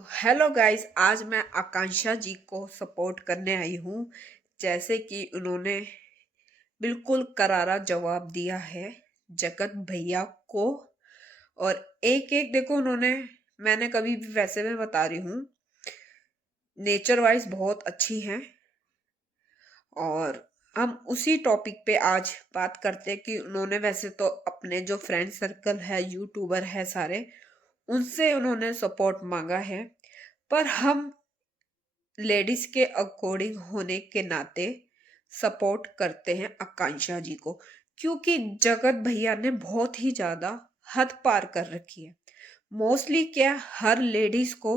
तो hello guys, आज मैं आकांक्षा जी को सपोर्ट करने आई हूँ। जैसे कि उन्होंने बिल्कुल करारा जवाब दिया है जगत भैया को। और एक एक देखो उन्होंने, मैंने कभी भी, वैसे मैं बता रही हूँ, नेचर वाइज बहुत अच्छी हैं। और हम उसी टॉपिक पे आज बात करते हैं कि उन्होंने वैसे तो अपने जो फ्रेंड सर्कल है, यूट्यूबर है सारे, उनसे उन्होंने सपोर्ट मांगा है। पर हम लेडीज के अकॉर्डिंग होने के नाते सपोर्ट करते हैं आकांक्षा जी को, क्योंकि जगत भैया ने बहुत ही ज्यादा हद पार कर रखी है। मोस्टली क्या, हर लेडीज को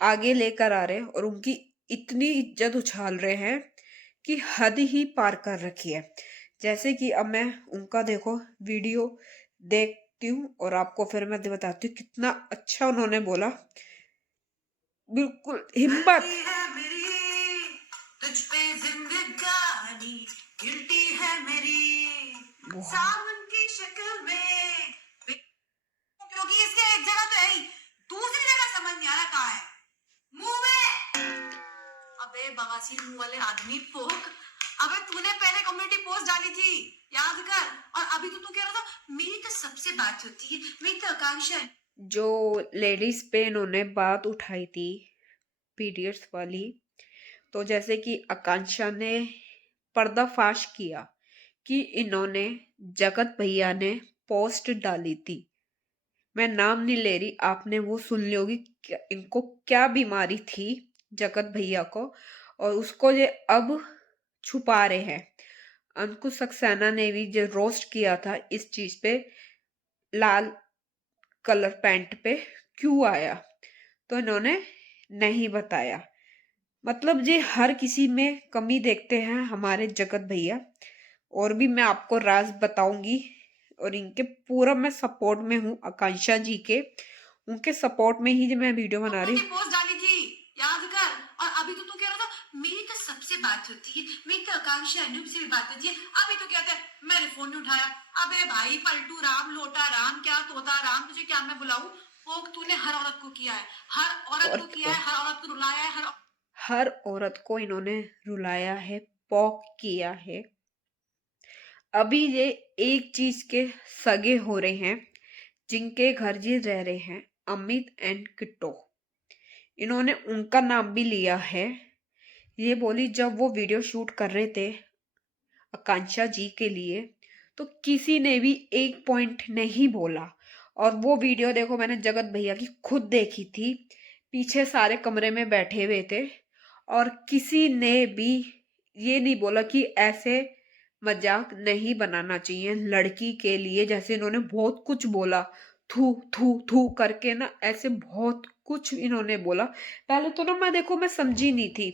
आगे लेकर आ रहे हैं और उनकी इतनी इज्जत उछाल रहे हैं कि हद ही पार कर रखी है। जैसे कि अब मैं उनका देखो वीडियो देखती हूँ और आपको फिर मैं बताती हूँ कितना अच्छा उन्होंने बोला। बिल्कुल हिम्मत। तुझ पे जिंदगानी गिरती है मेरी सावन की शक्ल में, क्योंकि इसके एक जगह तो है ही, दूसरी जगह समझ नहीं आ रहा कहाँ है। मुंह में। अबे बवासीर मुंह वाले आदमी पोक, अबे तूने पहले कम्युनिटी पोस्ट डाली थी, याद कर। और अभी तो तू कह रहा था मेरी तो सबसे बात होती है, मेरी तो आकांक्षा है। जो लेडीज पे इन्होंने बात उठाई थी पीरियड्स वाली, तो जैसे कि आकांक्षा ने पर्दाफाश किया कि इन्होंने, जगत भैया ने पोस्ट डाली थी, मैं नाम नहीं ले रही, आपने वो सुन ली होगी, इनको क्या बीमारी थी जगत भैया को, और उसको ये अब छुपा रहे हैं। अंकुश सक्सेना ने भी जो रोस्ट किया था इस चीज पे, लाल कलर पैंट पे क्यों आया, तो इन्होंने नहीं बताया। मतलब ये हर किसी में कमी देखते हैं हमारे जगत भैया। और भी मैं आपको राज बताऊंगी, और इनके पूरा मैं सपोर्ट में हूँ आकांक्षा जी के, उनके सपोर्ट में ही जो मैं वीडियो बना रही हूँ। पोस्ट डाली थी, याद कर। और अभी तो तू कह रहा था मेरी तो सबसे बात होती है, मेरी तो आकांक्षा अनूप से भी बात होती है। अभी तो कहता है मैंने फोन नहीं उठाया। अबे भाई पलटू राम, लोटा राम, क्या तोता राम, तुझे क्या मैं बुलाऊं? पोक तूने हर औरत को किया है, हर औरत को किया है, हर औरत को रुलाया है, हर औरत को इन्होंने रुलाया है, पॉक किया है। अभी ये एक चीज के सगे हो रहे हैं, जिनके घर जी रह रहे हैं, अमित एंड किट्टो, इन्होंने उनका नाम भी लिया है। ये बोली जब वो वीडियो शूट कर रहे थे आकांक्षा जी के लिए, तो किसी ने भी एक पॉइंट नहीं बोला। और वो वीडियो देखो, मैंने जगत भैया की खुद देखी थी, पीछे सारे कमरे में बैठे हुए थे और किसी ने भी ये नहीं बोला कि ऐसे मजाक नहीं बनाना चाहिए लड़की के लिए। जैसे इन्होंने बहुत कुछ बोला, थू थू थू करके ना, ऐसे बहुत कुछ इन्होंने बोला। पहले तो ना मैं देखो, मैं समझी नहीं थी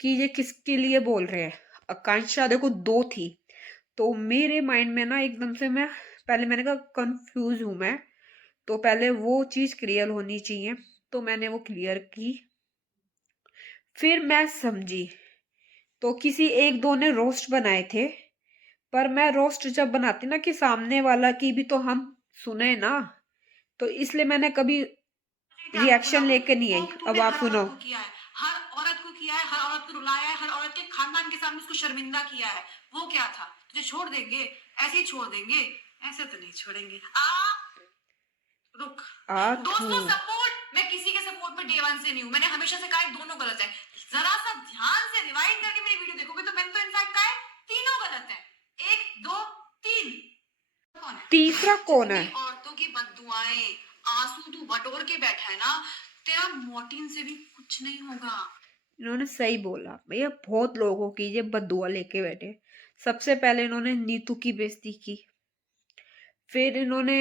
कि ये किसके लिए बोल रहे हैं। आकांक्षा देखो दो थी, तो मेरे माइंड में ना एकदम से मैं, पहले मैंने कहा कंफ्यूज हूं मैं, तो पहले वो चीज क्लियर होनी चाहिए, तो मैंने वो क्लियर की, फिर मैं समझी। तो किसी एक दो ने रोस्ट बनाए थे, पर मैं रोस्ट जब बनाती ना कि सामने वाला की भी तो हम सुने ना, तो इसलिए मैंने कभी रिएक्शन लेके नहीं आई। अब आप सुनो। हर औरत को किया है, हर औरत को रुलाया है, हर औरत के खानदान के सामने उसको शर्मिंदा किया है। वो क्या था? तुझे छोड़ देंगे? ऐसे ही छोड़ देंगे? ऐसे तो नहीं छोड़ेंगे। रुक। दोस्तों सपोर्ट, मैं किसी के सपोर्ट में डे वन से नहीं हूँ, मैंने हमेशा से कहा दोनों गलत है। जरा सा ध्यान से रिवाइंड करके मेरी वीडियो देखोगे तो मैंने तो इनफैक्ट कहा है तीनों गलत है। एक दो तीन, कौन है तीसरा? कौन है? औरतों की बददुआएं, आंसू तू बटोर के बैठा है ना, तेरा मोर्टीन से भी कुछ नहीं होगा। इन्होंने सही बोला भैया, बहुत लोगों की ये बददुआ लेके बैठे। सबसे पहले इन्होंने नीतू की बेइज्जती की, फिर इन्होंने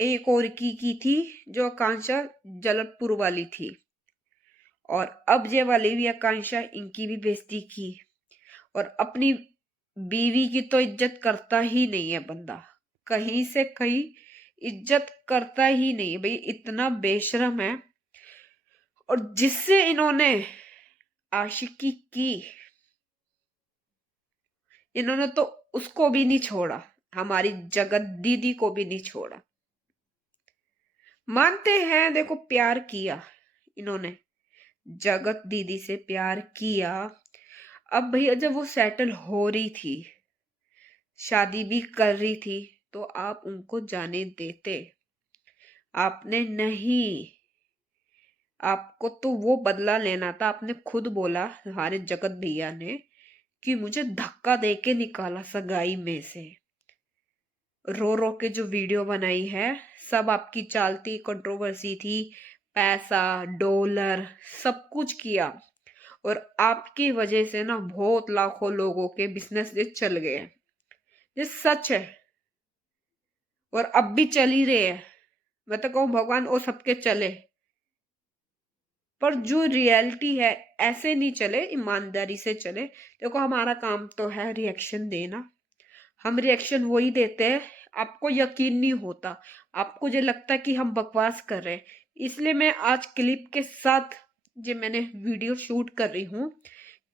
एक और की थी जो आकांक्षा जलतपुर वाली थी, और अब ये वाली भी आकांक्षा, इनकी भी बेइज्जती की। और अपनी बीवी की तो इज्जत करता ही नहीं है बंदा, कहीं से कहीं इज्जत करता ही नहीं है भाई, इतना बेशरम है। और जिससे इन्होंने आशिकी की, इन्होंने तो उसको भी नहीं छोड़ा, हमारी जगत दीदी को भी नहीं छोड़ा। मानते हैं देखो प्यार किया, इन्होंने जगत दीदी से प्यार किया। अब भैया जब वो सेटल हो रही थी, शादी भी कर रही थी, तो आप उनको जाने देते? आपने नहीं। आपको तो वो बदला लेना था। आपने खुद बोला, हमारे जगत भैया ने, कि मुझे धक्का दे के निकाला सगाई में से। रो रो के जो वीडियो बनाई है, सब आपकी चालती कंट्रोवर्सी थी। पैसा, डॉलर, सब कुछ किया। और आपकी वजह से ना बहुत लाखों लोगों के बिजनेस ये चल गए। ये सच है। और अब भी चल ही रहे हैं। मैं तो कहूँ भगवान वो सबके चले, पर जो रियलिटी है ऐसे नहीं चले, ईमानदारी से चले। देखो हमारा काम तो है रिएक्शन देना। हम रिएक्शन वही देते हैं, आपको यकीन नहीं होता, आपको जो लगता है कि हम बकवास कर रहे हैं। इसलिए मैं आज क्लिप के साथ जो मैंने वीडियो शूट कर रही हूँ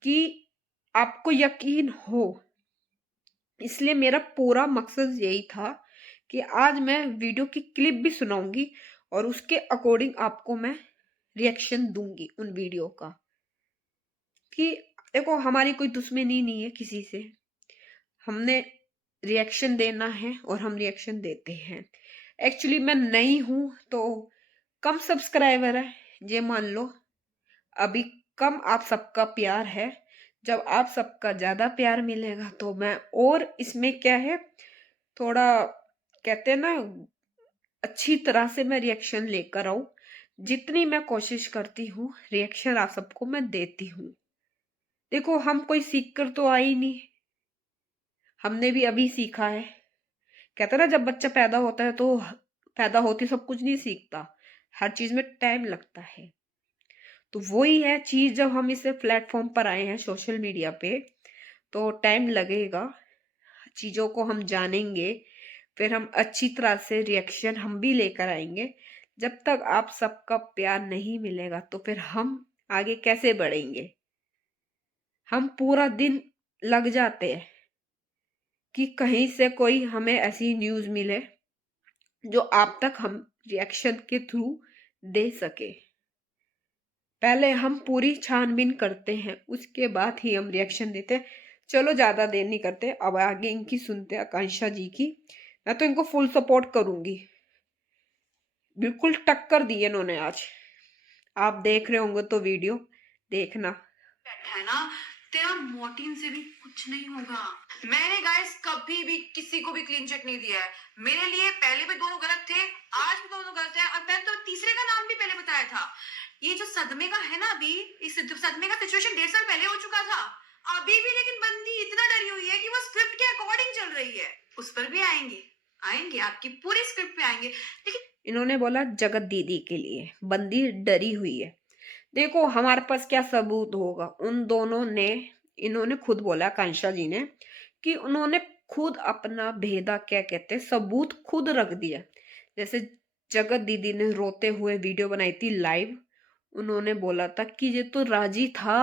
कि आपको यकीन हो। इसलिए मेरा पूरा मकसद यही था कि आज मैं वीडियो की क्लिप भी सुनाऊंगी और उसके अकॉर्डिंग आपको मैं रिएक्शन दूंगी उन वीडियो का। कि देखो हमारी कोई दुश्मनी नहीं है किसी से, हमने रिएक्शन देना है और हम रिएक्शन देते हैं। एक्चुअली मैं नई हूं तो कम सब्सक्राइबर है, ये मान लो अभी कम आप सबका प्यार है। जब आप सबका ज्यादा प्यार मिलेगा तो मैं, और इसमें क्या है, थोड़ा कहते हैं ना, अच्छी तरह से मैं रिएक्शन लेकर आऊं। जितनी मैं कोशिश करती हूँ रिएक्शन आप सबको मैं देती हूँ। देखो हम कोई सीख कर तो आई नहीं, हमने भी अभी सीखा है। कहते ना जब बच्चा पैदा होता है तो पैदा होते सब कुछ नहीं सीखता, हर चीज में टाइम लगता है। तो वही है चीज, जब हम इसे प्लेटफॉर्म पर आए हैं सोशल मीडिया पे, तो टाइम लगेगा, चीजों को हम जानेंगे, फिर हम अच्छी तरह से रिएक्शन हम भी लेकर आएंगे। जब तक आप सबका प्यार नहीं मिलेगा तो फिर हम आगे कैसे बढ़ेंगे। हम पूरा दिन लग जाते हैं कि कहीं से कोई हमें ऐसी न्यूज मिले जो आप तक हम रिएक्शन के थ्रू दे सके। पहले हम पूरी छानबीन करते हैं, उसके बाद ही हम रिएक्शन देते हैं। चलो ज्यादा देर नहीं करते, अब आगे इनकी सुनते हैं, आकांक्षा जी की। मैं तो इनको फुल सपोर्ट करूंगी, बिल्कुल टक्कर दी है इन्होंने आज। आप देख रहे होंगे तो वीडियो देखना। है ना, तेरा मोर्टिन से भी कुछ नहीं होगा। मैंने गाइस कभी भी किसी को भी क्लीन चिट नहीं दिया है। मेरे लिए पहले भी दोनों गलत थे, आज भी दोनों गलत है, और मैंने तो तीसरे का नाम भी पहले बताया था। ये जो सदमे का है ना, अभी इस सदमे का सिचुएशन 1.5 साल पहले हो चुका था। अभी भी लेकिन बंदी इतना डरी हुई है कि वो स्क्रिप्ट के अकॉर्डिंग चल रही है। उस पर भी आएंगे, आएंगे आपकी पूरी स्क्रिप्ट पे आएंगे, लेकिन इन्होंने बोला जगत दीदी के लिए बंदी डरी हुई है। देखो हमारे पास क्या सबूत होगा, उन दोनों ने, इन्होंने खुद बोला कांशा जी ने, कि उन्होंने खुद अपना भेदा क्या कहते हैं सबूत खुद रख दिया। जैसे जगत दीदी ने रोते हुए वीडियो बनाई थी लाइव, उन्होंने बोला था कि ये तो राजी था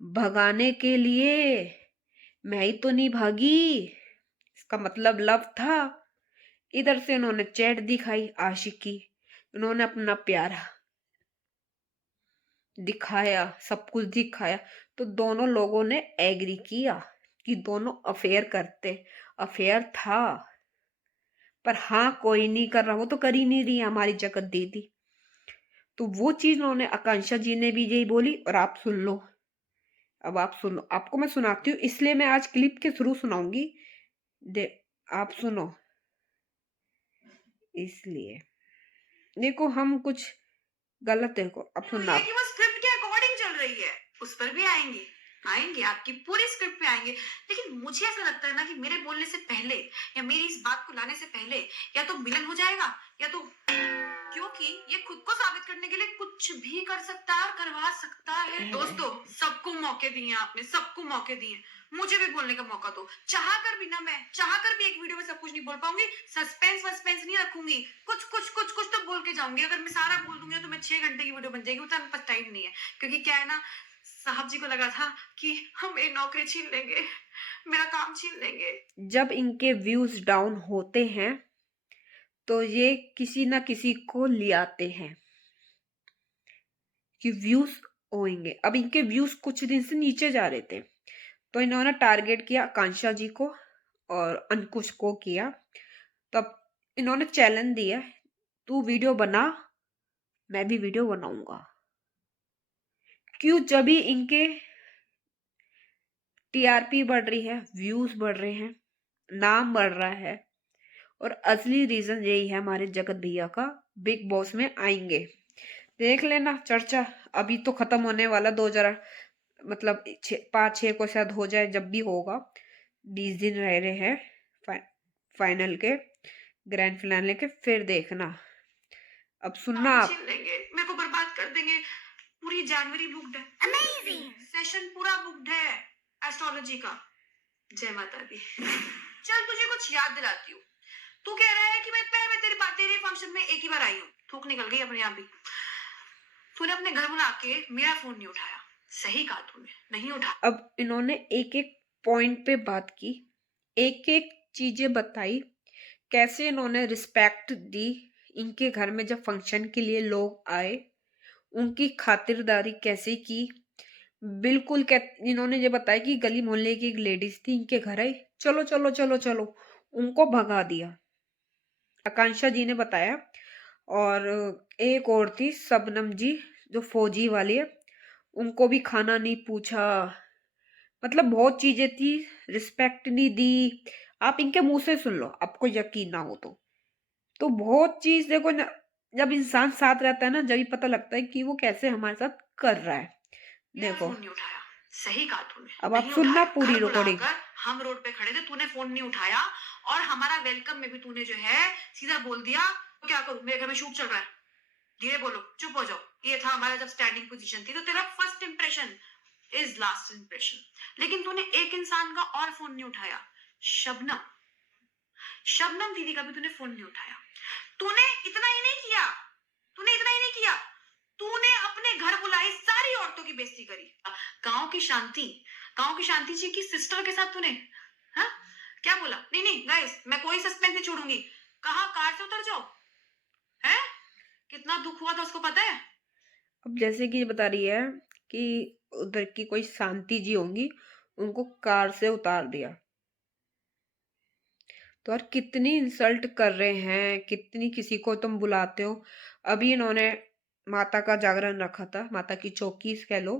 भगाने के लिए, मैं ही तो नहीं भागी, इसका मतलब लव था। इधर से उन्होंने चैट दिखाई आशिकी, उन्होंने अपना प्यार दिखाया, सब कुछ दिखाया। तो दोनों लोगों ने एग्री किया कि दोनों अफेयर करते, अफेयर था। पर हाँ कोई नहीं कर रहा, वो तो कर ही नहीं रही हमारी जगत दीदी। तो वो चीज उन्होंने, आकांक्षा जी ने भी यही बोली, और आप सुन लो। अब आप सुनो, आपको मैं सुनाती हूँ, इसलिए मैं आज क्लिप के थ्रू सुनाऊंगी। दे, आप सुनो। इसलिए देखो हम कुछ गलत है को, अब सुनना ये आप। कि वो स्क्रिप्ट के अकॉर्डिंग चल रही है। उस पर भी आएंगे, आएंगे आपकी पूरी स्क्रिप्ट पे आएंगे। लेकिन मुझे ऐसा लगता है ना कि मेरे बोलने से पहले या मेरी इस बात को लाने से पहले या तो मिलन हो जाएगा, या तो, क्योंकि ये खुद को साबित करने के लिए कुछ भी कर सकता है और करवा सकता है। दोस्तों सबको मौके दिए आपने, सबको मौके दिए, मुझे भी बोलने का मौका दो। चाह कर भी ना, मैं चाह कर भी एक वीडियो में सब कुछ नहीं बोल पाऊंगी, सस्पेंस वस्पेंस नहीं रखूंगी, कुछ कुछ कुछ कुछ तो बोल के जाऊंगी। अगर मैं सारा बोल दूंगी तो मैं 6 घंटे की वीडियो बन जाएगी, उतना मेरे पास टाइम नहीं है। क्योंकि क्या है ना, साहब जी को लगा था कि हम मेरी नौकरी छीन लेंगे, मेरा काम छीन लेंगे। जब इनके व्यूज डाउन होते हैं तो ये किसी ना किसी को ले आते हैं। कि व्यूज होंगे। अब इनके व्यूज कुछ दिन से नीचे जा रहे थे, तो इन्होंने टारगेट किया आकांक्षा जी को और अंकुश को किया। तब इन्होंने चैलेंज दिया, तू वीडियो बना, मैं भी वीडियो बनाऊंगा। क्यों? जब भी इनके टीआरपी बढ़ रही है, व्यूज बढ़ रहे हैं, नाम बढ़ रहा है, और असली रीजन यही है, हमारे जगत भैया का बिग बॉस में आएंगे। देख लेना चर्चा, अभी तो खत्म होने वाला 2000 मतलब 5-6 को शायद हो जाए, जब भी होगा। 20 दिन रह रहे हैं फाइनल के, ग्रैंड फिनाले के, फिर देखना। अब सुनना आप, छीन लेंगे, मेरे को बर्बाद कर देंगे। पूरी जनवरी बुक्ड है, अमेजिंग सेशन पूरा बुक्ड है एस्ट्रोलॉजी का। जय माता दी। चल तुझे कुछ याद दिलाती हूँ। तू कह रहा है कि मैं तेरे फंक्शन में एक ही बार आई हूँ, थूक निकल गई अपने आप भी। तूने अपने घर बुला के मेरा फोन नहीं उठाया, सही कहा तूने, नहीं उठा। अब इन्होंने एक एक पॉइंट पे बात की, एक एक चीजें बताई, कैसे इन्होंने रिस्पेक्ट दी। इनके घर में जब फंक्शन के लिए लोग आए, उनकी खातिरदारी कैसे की। बिल्कुल इन्होंने ये बताया कि गली मोहल्ले की एक लेडीज थी, इनके घर आई, चलो चलो चलो चलो, उनको भगा दिया, आकांक्षा जी ने बताया। और एक और थी शबनम जी, जो फौजी वाली है, उनको भी खाना नहीं पूछा। मतलब बहुत चीजें थी, रिस्पेक्ट नहीं दी। आप इनके मुंह से सुन लो, आपको यकीन ना हो तो बहुत चीज देखो ना, जब इंसान साथ रहता है ना, जब ही पता लगता है कि वो कैसे हमारे साथ कर रहा है। देखो, फोन नहीं उठाया, सही कहा तूने, अब आप नहीं सुनना उठाया। पूरी घर रिकॉर्डिंग। बुलाकर हम रोड पे खड़े थे, तूने फोन नहीं उठाया। और हमारा वेलकम में भी तूने जो है सीधा बोल दिया, तो क्या करूं, मेरे घर में शूट चल रहा है, धीरे बोलो, चुप हो जाओ। ये था हमारा जब स्टैंडिंग पोजीशन थी। तो तेरा first impression is last impression. लेकिन तूने एक इंसान का और फोन नहीं उठाया, शबनम। शबनम दीदी का भी तूने फोन नहीं उठाया। तूने इतना ही नहीं किया, तूने इतना ही नहीं किया, तूने अपने घर बुलाई सारी औरतों की बेइज्जती करी। गांव की शांति, गांव की शांति जी की सिस्टर के साथ तूने, हाँ, क्या बोला? नहीं नहीं गाइस, मैं कोई सस्पेंस नहीं छोड़ूंगी। कहा कार से उतर जाओ, है? कितना दुख हुआ था उसको पता है? अब जैसे कि ये बता रही है कि उधर की कोई शांति जी होंगी, उनको कार से उतार दिया। तो यार कितनी इंसल्ट कर रहे हैं, कितनी किसी को तुम बुलाते हो। अभी इन्होंने माता का जागरण रखा था, माता की चौकी कह लो,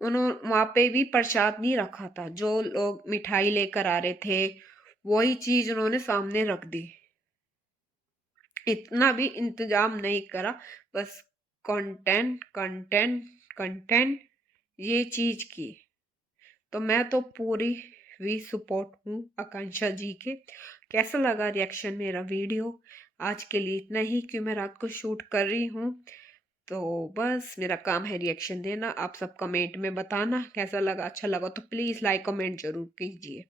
उन्होंने वहां पे भी प्रसाद नहीं रखा था। जो लोग मिठाई लेकर आ रहे थे, वही चीज उन्होंने सामने रख दी। इतना भी इंतजाम नहीं करा, बस कंटेंट कंटेंट कंटेंट, ये चीज की। तो मैं तो पूरी भी सपोर्ट हूँ आकांक्षा जी के। कैसा लगा रिएक्शन मेरा वीडियो? आज के लिए इतना ही, क्यों मैं रात को शूट कर रही हूँ, तो बस मेरा काम है रिएक्शन देना। आप सब कमेंट में बताना कैसा लगा, अच्छा लगा तो प्लीज़ लाइक कमेंट जरूर कीजिए।